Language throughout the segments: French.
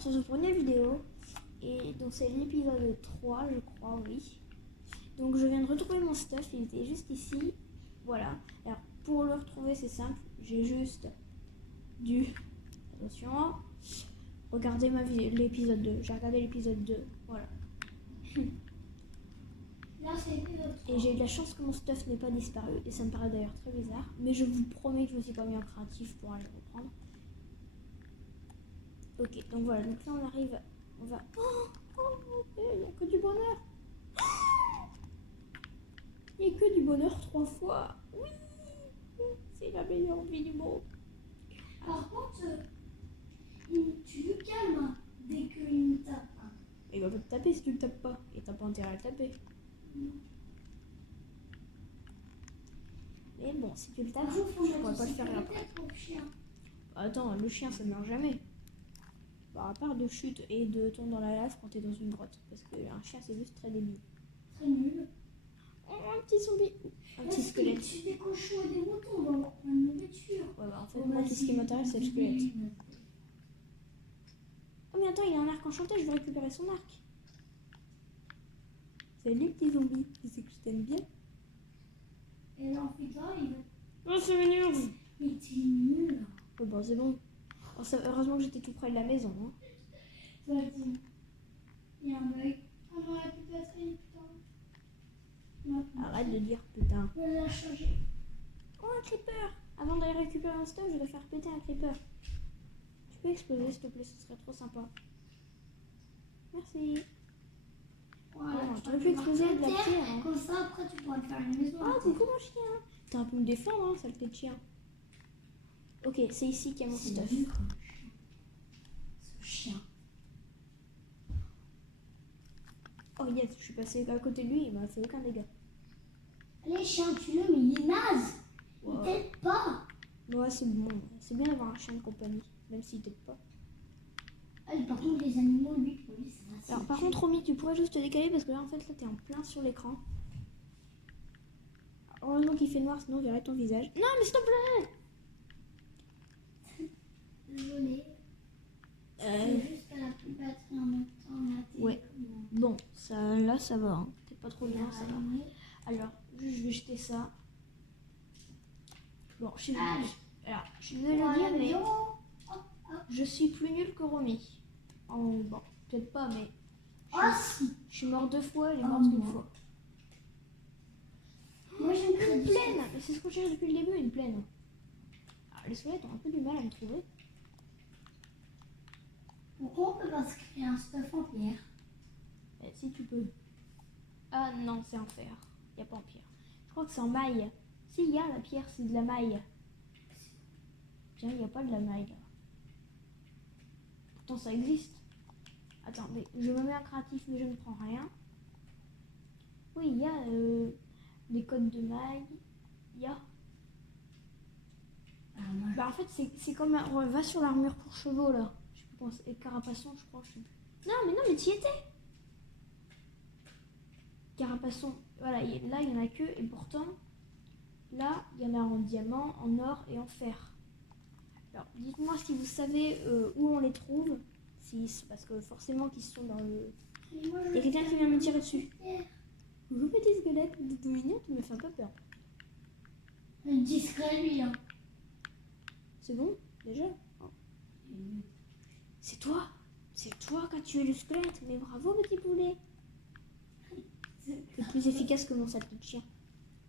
on se retrouve pour une nouvelle vidéo. Et donc c'est l'épisode 3, je crois, oui. Donc je viens de retrouver mon stuff, il était juste ici. Voilà. Alors pour le retrouver c'est simple, j'ai juste dû... Attention. Regardez l'épisode 2. J'ai regardé l'épisode 2. Voilà. Là, c'est l'épisode 3. Et j'ai eu de la chance que mon stuff n'ait pas disparu. Et ça me paraît d'ailleurs très bizarre. Mais je vous promets que je me suis pas mis en créatif pour aller le reprendre. Ok, donc voilà. Donc là on arrive. On va... il n'y a que du bonheur. Il n'y a que du bonheur 3 fois. Oui. C'est la meilleure vie du monde. Par contre, tu le calmes dès qu'il me tape. Il va pas te taper si tu le tapes pas. Et t'as pas intérêt à le taper. Mais bon, si tu le tapes, je pourrais pas le faire après. Attends, le chien ça ne meurt jamais. Bah, à part de chute et de tomber dans la lave quand t'es dans une grotte. Parce qu'un chien c'est juste très débile. Très nul. Oh, un petit zombie. Un petit squelette. Tu des cochons et des moutons dans leur nourriture. Ouais, bah en fait, moi tout ce qui m'intéresse c'est le squelette. Oh, mais attends, il a un arc enchanté, je vais récupérer son arc. Salut petit zombie, tu sais que je t'aime bien. Et là, en fait, là, il va. Oh, c'est mignon. Mais t'es nul. Ouais, bon, c'est bon. Oh, heureusement que j'étais tout près de la maison. Hein. Vas-y. Il y a un bug. Oh non, il n'y a plus de batterie, putain. Non. Arrête de dire putain. Je vais la changer. Oh, un creeper. Avant d'aller récupérer un stuff, je dois faire péter un creeper. Tu peux exploser s'il te plaît, ce serait trop sympa. Merci. Voilà, Oh, tu aurais pu exploser de la pierre. Hein. Comme ça, après, tu pourras faire une maison. Oh, coucou mon chien. T'as un peu me défendre, hein, saleté de chien. Ok, c'est ici qu'il y a mon stuff. Ce chien. Oh yes, je suis passée à côté de lui, il m'a fait aucun dégât. Allez, chien, tue-le, mais il est naze. Wow. Il t'aide pas. Ouais, c'est bon. C'est bien d'avoir un chien de compagnie, même s'il t'aide pas. Allez, par contre, les animaux, lui, pour lui, c'est facile. Alors, par contre, Romy, tu pourrais juste te décaler parce que là, en fait, là, t'es en plein sur l'écran. Heureusement qu'il fait noir, sinon on verrait ton visage. Non, mais s'il te plaît! Désolée. C'est juste qu'elle a plus de batterie en même temps. Là, Ouais. Bon, ça, là, ça va. Hein. T'es pas trop bien, ça va. Alors, juste, je vais jeter ça. Bon, je suis désolée de le dire, mais je suis plus nulle que Romy. Oh, bon, peut-être pas, mais je suis mort 2 fois, elle est morte une fois. Moi, j'ai Une plaine! Mais c'est ce qu'on cherche depuis le début, une plaine. Ah, les squelettes ont un peu du mal à me trouver. Pourquoi on peut pas se créer un stuff en pierre? Si tu peux. Ah non, c'est en fer. Il n'y a pas en pierre. Je crois que c'est en maille. Si, il y a la pierre, c'est de la maille. Tiens, il n'y a pas de la maille là. Pourtant, ça existe. Attendez, je me mets en créatif, mais je ne prends rien. Oui, il y a des codes de maille. Il y a. Bah, en fait, c'est comme un. Va sur l'armure pour chevaux là. Je pense. Et Carapaçon, je crois, je sais plus. Non, mais t'y étais! Carapaçon, voilà, là il n'y en a que, et pourtant, là il y en a en diamant, en or et en fer. Alors, dites-moi si vous savez où on les trouve, parce que forcément qu'ils sont dans le... Il y a quelqu'un qui vient me tirer dessus. Vous petit squelette, de mignon, tu me fais un peu peur. Discret, lui, là. C'est bon, déjà? Oh. C'est toi qui as tué le squelette, mais bravo petit poulet. C'est plus efficace que mon sale petit chien.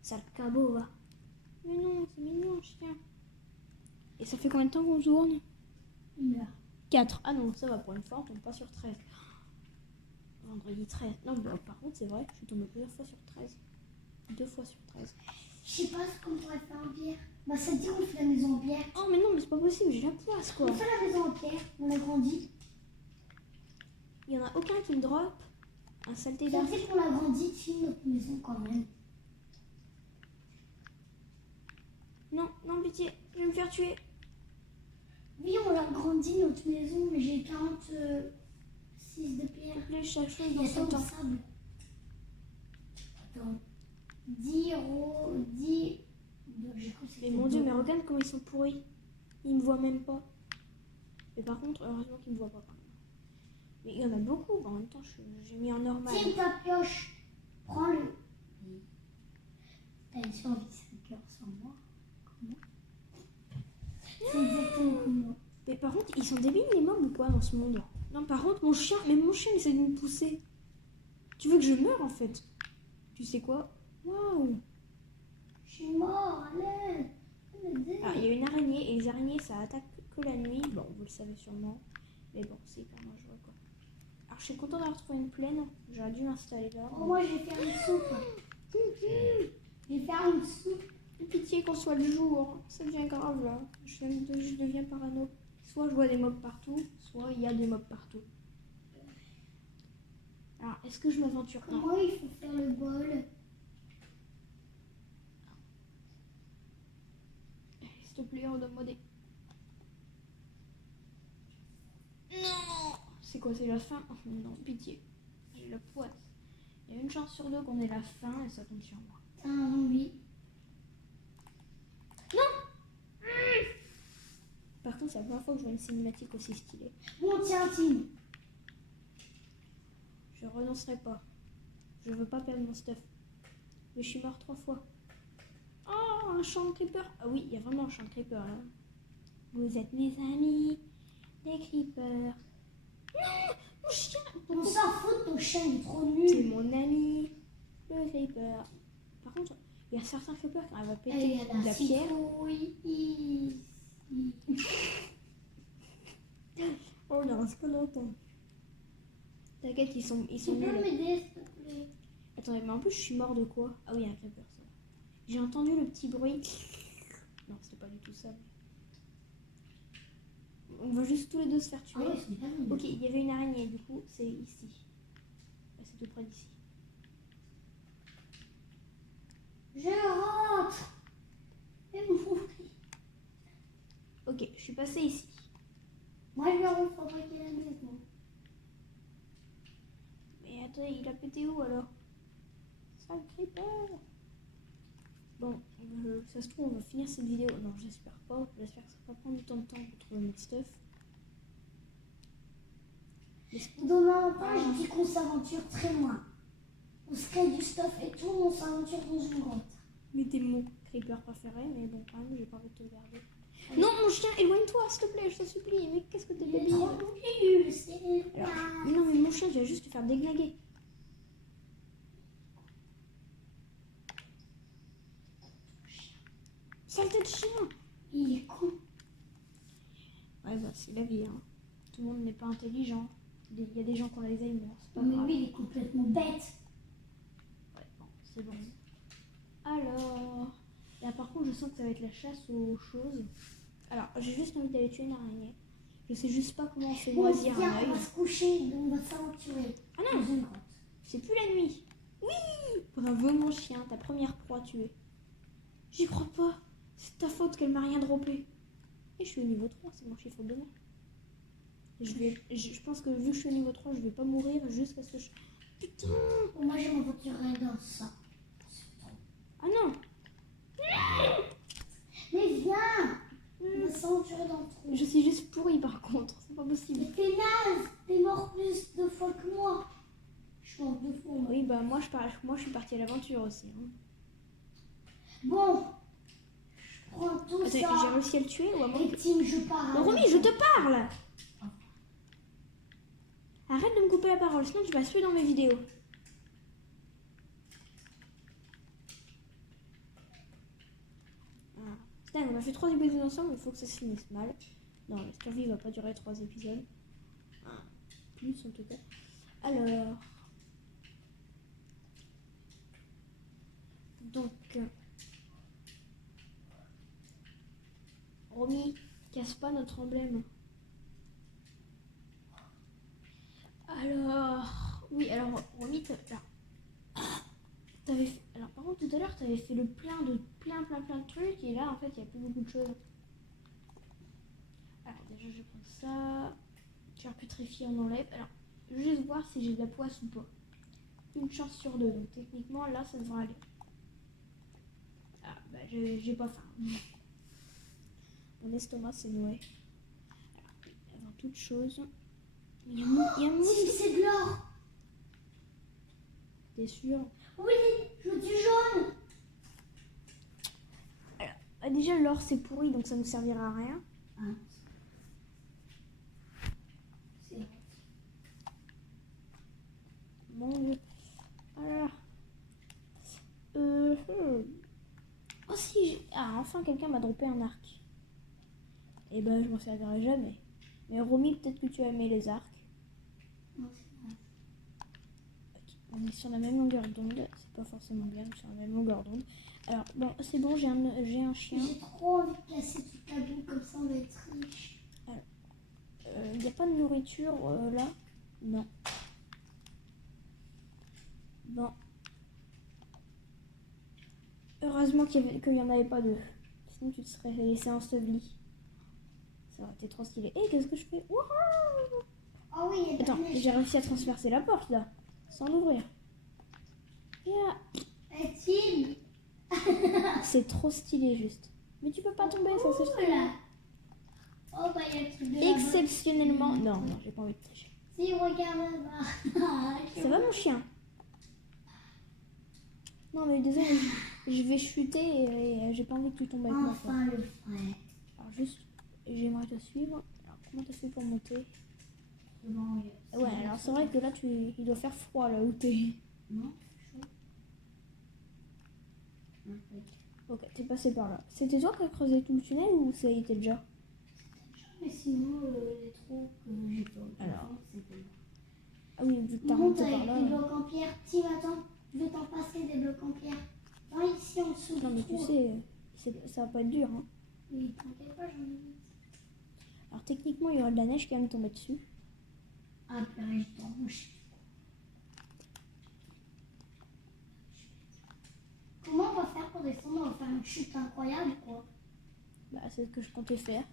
Sale cabot, va. Mais non, c'est mignon, le chien. Et ça fait combien de temps qu'on tourne? 1 heure. 4. Ah non, ça va pour une fois, on tombe pas sur 13. Vendredi 13. Non, bah, par contre, c'est vrai, je suis tombée plusieurs fois sur 13. 2 fois sur 13. Je sais pas ce qu'on pourrait faire en pierre. Bah, ça dit qu'on fait la maison en pierre. Oh, mais non, mais c'est pas possible, j'ai la place, quoi. On fait la maison en pierre, on l'a grandi. Il y en a aucun qui me drop un saleté Ça d'arbre. fait qu'on l'a grandi, fille, notre maison, quand même. Non, non, pitié, je vais me faire tuer. Oui, on l'a grandi, notre maison, mais j'ai 46 de pierre. Chaque chose Il y dans a son tant de temps. sable. Attends. 10 euros, 10... Mais mon dieu, mais regarde comment ils sont pourris. Ils me voient même pas. Mais par contre, heureusement qu'ils me voient pas. Mais il y en a beaucoup. En même temps, j'ai mis en normal. Tiens ta pioche. Prends-le. T'as une survie 5 heures sans moi. Comment? C'est exactement comme moi. Mais par contre, ils sont débiles les mobs ou quoi dans ce monde? Non, par contre, mon chien, même mon chien essaie de me pousser. Tu veux que je meure en fait? Tu sais quoi? Waouh! Je suis mort, allez. Alors, il y a une araignée et les araignées ça attaque que la nuit. Bon, vous le savez sûrement. Mais bon, c'est hyper dangereux quoi. Alors, je suis contente d'avoir trouvé une plaine. J'aurais dû l'installer là. Oh, moi, je vais faire une soupe. Je vais faire une soupe. Pitié qu'on soit le jour. Ça devient grave là. Je deviens parano. Soit je vois des mobs partout, soit il y a des mobs partout. Alors, est-ce que je m'aventure? Non. Comment il faut faire le bol? S'il te plaît, redonne-moi des... Non! C'est quoi, c'est la fin? Oh, non, pitié. J'ai la poisse. Il y a une chance sur deux qu'on ait la fin et ça tombe sur moi. T'as un zombie. Par contre, c'est la première fois que je vois une cinématique aussi stylée. Bon, tiens, Tim. Je renoncerai pas. Je veux pas perdre mon stuff. Mais je suis mort 3 fois. Oh, un champ de creeper. Ah oui, il y a vraiment un champ de creeper là. Vous êtes mes amis, les creepers. Non, mon chien. On s'en fout de ton chien, il est trop C'est nul. mon ami, le creeper. Par contre, il y a certains creepers qui arrivent à péter Il y a de la pierre. citrouille. Oh non, c'est pas longtemps. T'inquiète, ils sont Tu peux nuls. m'aider, s'il te plaît? Attendez, mais en plus, je suis mort de quoi? Ah oui, un creeper, ça. J'ai entendu le petit bruit. Non, c'était pas du tout ça. On va juste tous les deux se faire Ah tuer. ouais, c'est pas nul. Ok, il y avait une araignée, du coup, c'est ici. C'est tout près d'ici. Je rentre. Et mon fou. Ok, je suis passée ici. Moi, je vais refabriquer la maison. Mais attendez, il a pété où alors? Sale creeper. Bon, ça se trouve, on va finir cette vidéo. Non, j'espère pas. J'espère que ça va pas prendre autant de temps pour trouver notre stuff. Dans un pas, je dis qu'on s'aventure très loin. On se crée du stuff et tout, on s'aventure dans une grotte. Mais t'es mon creeper préféré, mais bon, quand même, j'ai pas envie de te garder. Non, mon chien, éloigne-toi, s'il te plaît, je te supplie. Mais qu'est-ce que t'es Il est débile? trop nul, c'est Alors, mais non, mais mon chien, tu vas juste te faire déglinguer. Saleté de chien! Il est con. Ouais, bah, c'est la vie, hein. Tout le monde n'est pas intelligent. Il y a des gens qui ont l'Alzheimer, c'est pas Mais grave. lui, il est complètement bête. Ouais, bon, c'est bon. Alors, là par contre, je sens que ça va être la chasse aux choses. Alors, j'ai juste envie d'aller tuer une araignée. Je sais juste pas comment on fait Bon, loisir viens, un on œil. va se coucher, on va s'aventurer. Ah non, Dans une grotte. c'est plus la nuit. Oui! Bravo mon chien, ta première proie tuée. J'y crois pas. C'est ta faute qu'elle m'a rien droppé. Et je suis au niveau 3, c'est mon chiffre de moi. Je pense que vu que je suis au niveau 3, je vais pas mourir jusqu'à ce que je... Putain! Bon, moi, je m'aventurerai dans ça. Ah non! Mais viens, on va s'aventurer dans le trou. Je suis juste pourrie par contre, c'est pas possible. Mais t'es naze, t'es mort plus de fois que moi. Je suis mort 2 fois. Moi. Oui, bah moi je suis partie à l'aventure aussi. Hein. Bon, je prends tout Attends, j'ai ça. réussi à le tuer ou à moins Et que... Tim, je pars. Bon, Romy, je te parle! Arrête de me couper la parole, sinon tu vas suer dans mes vidéos. Voilà. Putain, on a fait 3 épisodes ensemble, il faut que ça se finisse mal. Non, la survie va pas durer 3 épisodes. Plus en tout cas. Alors... Donc... Romy, casse pas notre emblème. Alors... Oui, alors Romy, t'avais fait... Alors par contre tout à l'heure t'avais fait le plein de trucs et là en fait il n'y a plus beaucoup de choses. Alors déjà je vais prendre ça. Pierre pétrifiée on enlève. Alors je vais juste voir si j'ai de la poisse ou pas. Une chance sur 2, donc techniquement là ça devrait aller. Ah bah j'ai pas faim. Mon estomac s'est noué. Alors, avant toute chose, Il y a un monstre. Si, c'est de l'or. T'es sûr? Oui, je veux du jaune. Déjà, l'or c'est pourri donc ça ne servira à rien. Ah, c'est vrai. Mon dieu. Alors. Oh si, enfin quelqu'un m'a droppé un arc. Et ben je m'en servirai jamais. Mais Romy, peut-être que tu as aimé les arcs. Non, c'est vrai. Ok, on est sur la même longueur d'onde. C'est pas forcément bien, mais sur la même longueur d'onde. Alors bon, c'est bon, j'ai un chien. J'ai trop envie de casser toute la boue, comme ça on va être riche. Il n'y a pas de nourriture là? Non. Bon. Heureusement qu'il y en avait pas deux. Sinon tu te serais laissé enseveli. Ça aurait été trop stylé. Eh, qu'est-ce que je fais? Wouhou! Oh oui, il y a de la Attends, neige. j'ai réussi à transpercer la porte là, sans l'ouvrir. Yeah. Eh, Tim. C'est trop stylé juste. Mais tu peux pas tomber, ça c'est trop. Voilà. Oh bah il y a le truc de la Exceptionnellement. Non, non, j'ai pas envie de tricher. Si, regarde là-bas. Ça va mon chien? Non mais désolé, je vais chuter et j'ai pas envie que tu tombes avec moi. quoi. Enfin le vrai. Alors juste, j'aimerais te suivre. Alors comment t'as fait pour monter? Bon, Ouais, alors c'est vrai que là il doit faire froid là où t'es. Non, chaud. Ok, t'es passé par là. C'était toi qui as creusé tout le tunnel ou ça y était déjà? Mais sinon, les trous que j'ai fait au Alors. fond, c'était... Ah oui, vu que t'as Monte remonté par avec là. des blocs en pierre. Tim, attends, je vais t'en passer des blocs en pierre. Viens ici en dessous Non du mais tu trou. sais, ça va pas être dur. Hein. Oui, t'inquiète pas, j'en ai mis. Alors techniquement, il y aura de la neige qui va me tomber dessus. Ah, purée, je t'en bouche. Comment on va faire pour descendre? On va faire une chute incroyable, quoi. Bah c'est ce que je comptais faire.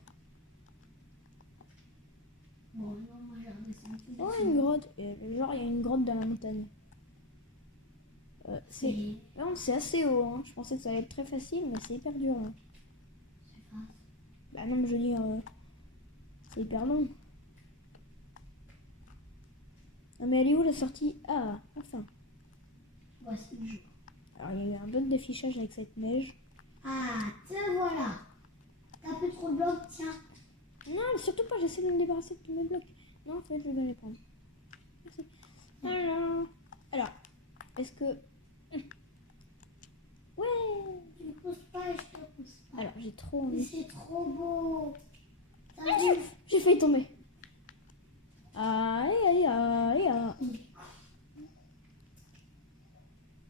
Bon, non, moi j'ai redescendu. Oh, une grotte. Et, genre, il y a une grotte dans la montagne. Non, c'est assez haut. Hein. Je pensais que ça allait être très facile, mais c'est hyper dur. Là. C'est grave. Bah non, mais je veux dire, c'est hyper long. Ah, mais elle est où la sortie? Ah, enfin. Voici le jour. Alors, il y a eu un bug d'affichage avec cette neige. Ah, te voilà. T'as plus trop de blocs, tiens. Non, mais surtout pas, j'essaie de me débarrasser de tous mes blocs. Non, en fait, je vais bien les prendre. Merci. Alors, est-ce que... Ouais. Tu me pousses pas et je te pousse pas. Alors, j'ai trop Mais envie. c'est trop beau. T'as Ah, vu? j'ai failli tomber. Allez, allez, allez, allez.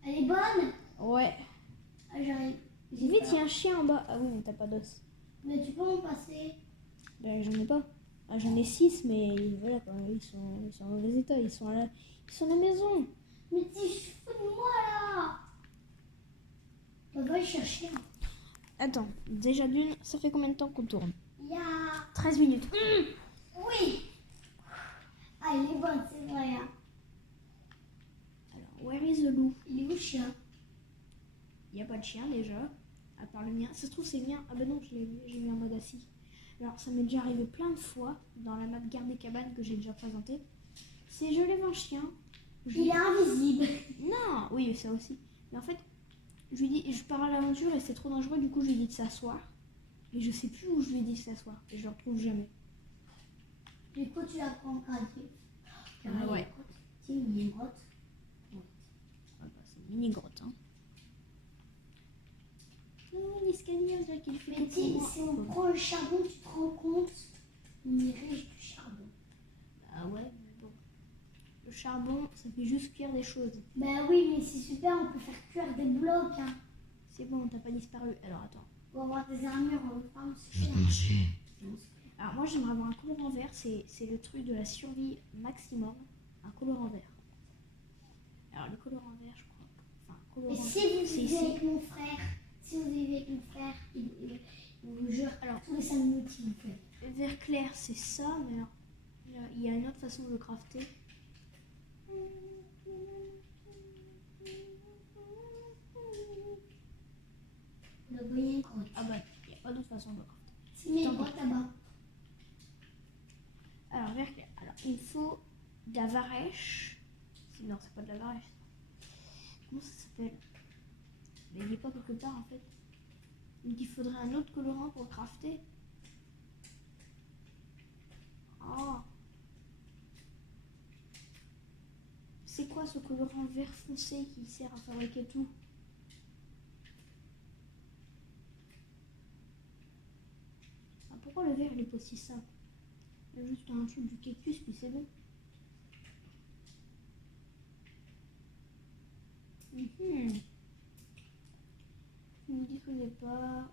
Elle est bonne? Ouais. Ah, j'arrive. J'ai vite, il y a un chien en bas. Ah oui, mais t'as pas d'os. Mais tu peux m'en passer? Ben, j'en ai pas. Ah, j'en ai 6, mais voilà quoi. Ils sont en mauvais état. Ils sont à la maison. Mais tu fous de moi là. On va le chercher. Attends, déjà d'une, ça fait combien de temps qu'on tourne? Il y a... 13 minutes. Oui. Ah, il est bon, c'est vrai. Hein. Alors, where is the loup? Il est où le chien? Il n'y a pas de chien déjà, à part le mien. Ça se trouve, c'est le mien. Ah ben non, j'ai mis en mode assis. Alors, ça m'est déjà arrivé plein de fois dans la map Garde des cabanes que j'ai déjà présentée. C'est je lève un chien. Il est invisible. Non, oui, ça aussi. Mais en fait, je lui dis, je pars à l'aventure et c'est trop dangereux, du coup, je lui dis de s'asseoir. Et je sais plus où je lui ai dit de s'asseoir. Et je le retrouve jamais. Du coup, tu apprends à gratter. Ah ouais. Tiens, il y a une grotte. Ah bah, c'est une mini grotte, hein. Oh, l'escalier, on dirait qu'il fait Mais tout pour moi. si on prend le charbon, tu te rends compte? On est riche du charbon. Bah ouais, mais bon. Le charbon, ça fait juste cuire des choses. Bah oui, mais c'est super, on peut faire cuire des blocs. Hein. C'est bon, t'as pas disparu. Alors attends. Pour avoir des armures en femme, c'est cher. Alors moi j'aimerais avoir un colorant vert, c'est le truc de la survie maximum. Un colorant vert. Alors le colorant vert, je crois. Enfin, Et colorant si vert, vous c'est vivez ici. avec mon frère, il vous jure, alors tous les 5 minutes, il vous fait. Vert clair, c'est ça, mais alors, il y a une autre façon de le crafter. Le voyez une grotte. Ah bah, il n'y a pas d'autre façon de le crafter. Si, mais une grotte là-bas. Alors, vert clair. Alors, il faut de la varèche. Non, c'est pas de la varèche. Comment ça s'appelle? Mais il n'est pas quelque part en fait. Donc il faudrait un autre colorant pour le crafter. Oh. C'est quoi ce colorant vert foncé qui sert à fabriquer tout? Ah, pourquoi le vert il est pas si simple? Il y a juste un truc du cactus puis c'est bon. Je me dis qu'on n'est pas...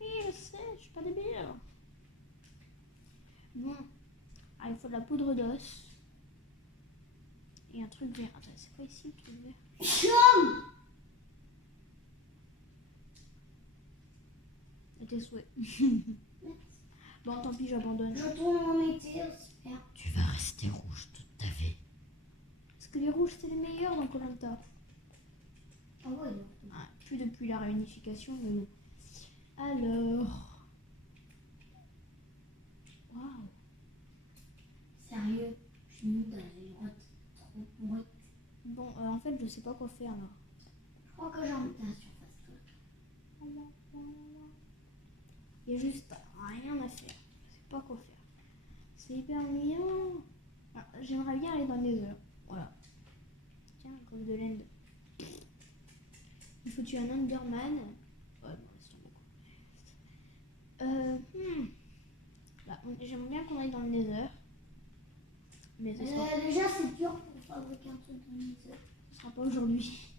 Oui, je sais, je suis pas débile. Bon, ah, il faut de la poudre d'os. Et un truc vert. Attends, c'est quoi ici le truc vert? Chum! À tes souhaits. Bon, tant pis, j'abandonne. Je tourne en été, super. Tu vas rester rouge toute ta vie. Parce que les rouges, c'est les meilleurs dans Koh-Lanta. Ah ouais, non. Ah, plus depuis la réunification, mais bon. Alors... Waouh. Sérieux, je suis nulle dans les grottes. Trop brutes. Bon, en fait, je sais pas quoi faire là. Je crois que j'ai envie de la surface. Il y a juste rien à faire. Je sais pas quoi faire. C'est hyper ennuyant. Ah, j'aimerais bien aller dans les heures. Voilà. Tiens, comme de l'end. Il faut tuer un Enderman. Ouais, bon, laisse tomber quoi. Là, j'aimerais bien qu'on aille dans le Nether. Mais ce sera, Déjà, c'est dur pour fabriquer un truc dans les heures. ce sera pas aujourd'hui.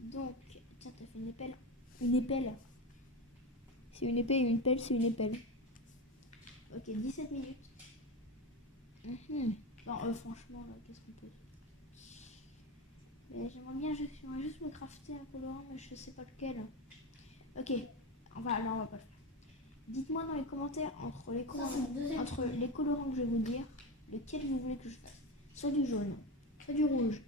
Donc, tiens, t'as fait une épelle. Une épelle. C'est une épée et une pelle, c'est une épelle. Ok, 17 minutes. Bon, franchement, là, qu'est-ce qu'on peut... Mais j'aimerais bien juste me crafter un colorant, mais je sais pas lequel. Ok, on va pas le faire. Dites-moi dans les commentaires entre les colorants que je vais vous dire, lequel vous voulez que je fasse. Soit du jaune, soit du rouge,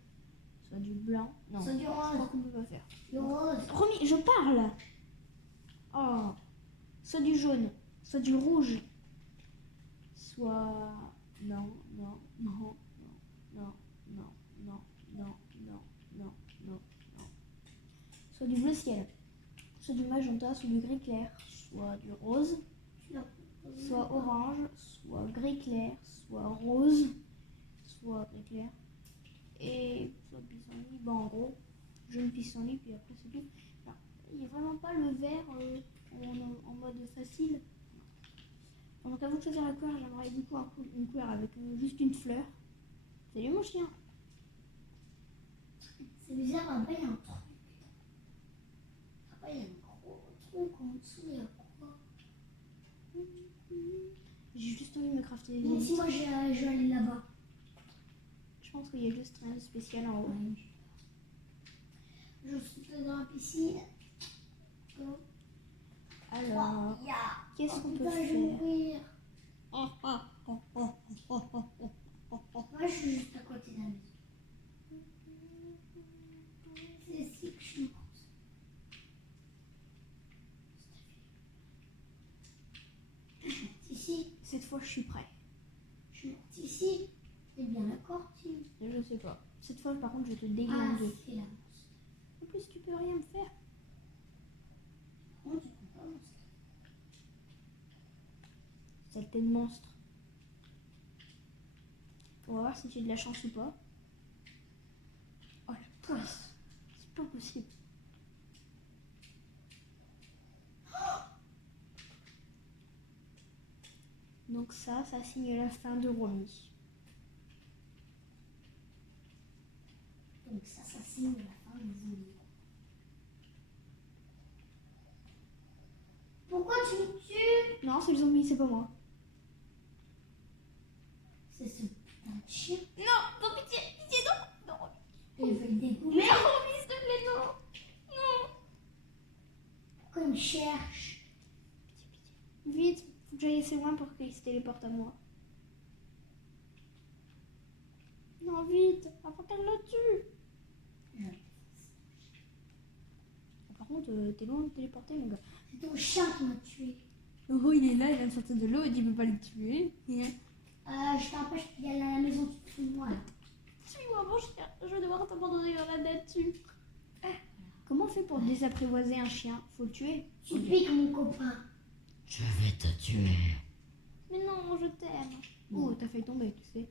soit du blanc. Non, Soit du je rose. crois qu'on peut pas faire. Le rose. Promis, je parle. Oh, soit du jaune, soit du rouge, soit... Non. Soit du bleu ciel, soit du magenta, soit du gris clair, soit du rose, soit orange, soit gris clair, soit rose, soit gris clair, et soit pissenlit. Bon, en gros, jaune pissenlit, puis après c'est tout. Enfin, il n'y a vraiment pas le vert en mode facile. Donc à vous de choisir la couleur, j'aimerais du coup une couleur avec juste une fleur. Salut mon chien. C'est bizarre, là-bas, il y a un truc. Là-bas, il y a un gros truc en dessous, il y a quoi? J'ai juste envie de me crafter des Mais si moi, je vais aller là-bas. Je pense qu'il y a juste rien de spécial en haut. Je suis dans la piscine. Alors, qu'est-ce qu'on peut Je vais faire? mourir. Moi, je suis juste à côté de la maison. C'est ici que je suis morte. Je suis morte ici. Cette fois, je suis prêt. Je suis morte ici. T'es bien d'accord, Tim? Je sais pas. Cette fois, par contre, je vais te Ah, déglinguer. c'est là. En plus, tu peux rien me faire. Oh, tu comprends pas, mon sac. Cette tête de monstre. On va voir si j'ai de la chance ou pas. Oh la poisse. C'est pas possible. Donc ça signe la fin de Romy. Donc ça signe la fin de vous. Pourquoi tu me tues? Non, c'est le zombie, c'est pas moi. C'est ce putain de chien. Non, non, pitié, non. Non, Il veut le découper. mais Romy, s'il te plaît, non. Non. Pourquoi il me cherche? Vite, faut que j'aille assez loin pour qu'il se téléporte à moi. Non, vite, avant qu'elle le tue. Par contre, t'es loin de téléporter, mon gars. C'est ton chien qui m'a tué. Oh, il est là, il vient de sortir de l'eau et tu peux pas le tuer. Je t'empêche d'y aller à la maison, tu te fous de moi. Suis-moi, mon chien, je vais devoir t'abandonner dans la nature. Comment on fait pour désapprivoiser un chien? Faut le tuer. Tu piques mon copain. Je vais te tuer. Mais non, je t'aime. Oh, t'as fait tomber, tu sais.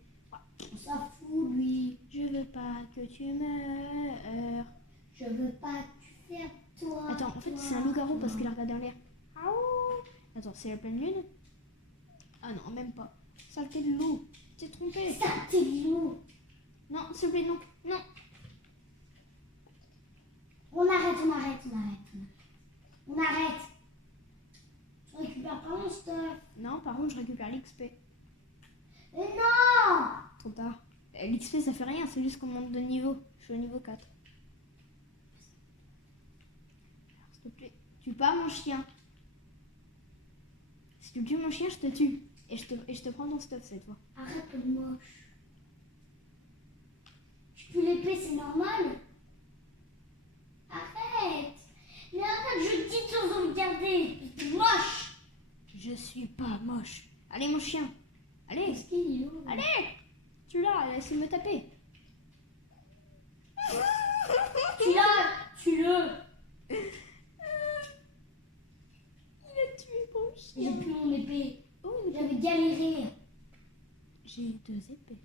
On s'en fout, lui. Je veux pas que tu meurs. Je veux pas que tu fasses toi. Attends, en fait, toi, c'est un loup-garou parce toi. qu'il a regardé en l'air. Aouh. Attends, c'est la pleine lune? Ah non, même pas. Saleté de loup. T'es trompé. Ça, t'es loup. Non, s'il te plaît, non. Non. On arrête. On arrête. Je récupère pas mon stuff. Non, par contre, je récupère l'XP. Mais non. Trop tard. L'XP, ça fait rien, c'est juste qu'on monte de niveau. Je suis au niveau 4. Alors, s'il te plaît, tue pas mon chien. Si tu tues mon chien, je te tue. Et je te prends ton stuff cette fois. Arrête le moche. Tu peux l'épée, c'est normal. Arrête. Mais arrête, je te dis de sauvegarder. C'est moche. Je suis pas moche. Allez, mon chien. Allez, Est-ce qu'il est lourd? allez. Tu l'as, laisse-le me taper. Tue-le. Il a tué mon J'ai chien. plus mon épée. Oh, J'avais galéré. j'ai 2 épées.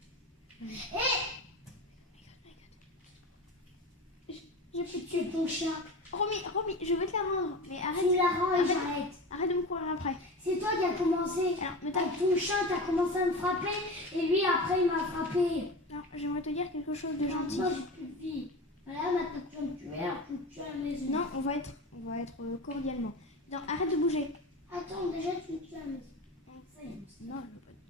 Je peux tuer ton chien. Romy, je veux te la rendre. Mais Tu arrête, me la rends et Arrête. j'arrête. arrête de me courir après. C'est toi qui as commencé. Alors, me tape. Avec ton chien, t'as commencé à me frapper. Et lui, après, il m'a frappé. Alors, j'aimerais te dire quelque chose de gentil. Moi, j'ai plus de vie. Voilà, maintenant tu vas me tuer, alors tu me tues à la maison. Non, on va être cordialement. Non, arrête de bouger. Attends, déjà, tu me tues à la maison. Non,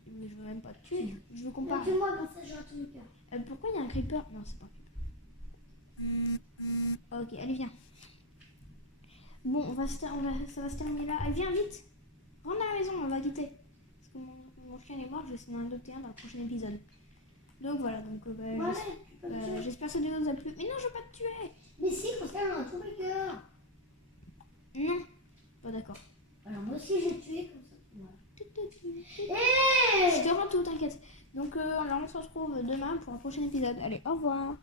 je veux même pas te tuer. Je veux qu'on parle. Tue-moi, comme ça, j'aurai ton cœur. Pourquoi il y a un creeper? Non, c'est pas un creeper. Ok, allez, viens. Bon, ça va se terminer là. Allez, viens vite. Rentre dans la maison, on va quitter. Parce que mon chien est mort, je vais essayer d'en adopter un dans le prochain épisode. Donc voilà, donc Voilà, tu peux me tuer. j'espère que cette vidéo vous a plu. Mais non, je veux pas te tuer. Mais si, comme ça, on a tous les cœurs. Non. Pas d'accord. Alors, moi aussi, j'ai tué comme ça. Voilà. Je te rends tout, t'inquiète. Donc, alors on se retrouve demain pour un prochain épisode. Allez, au revoir.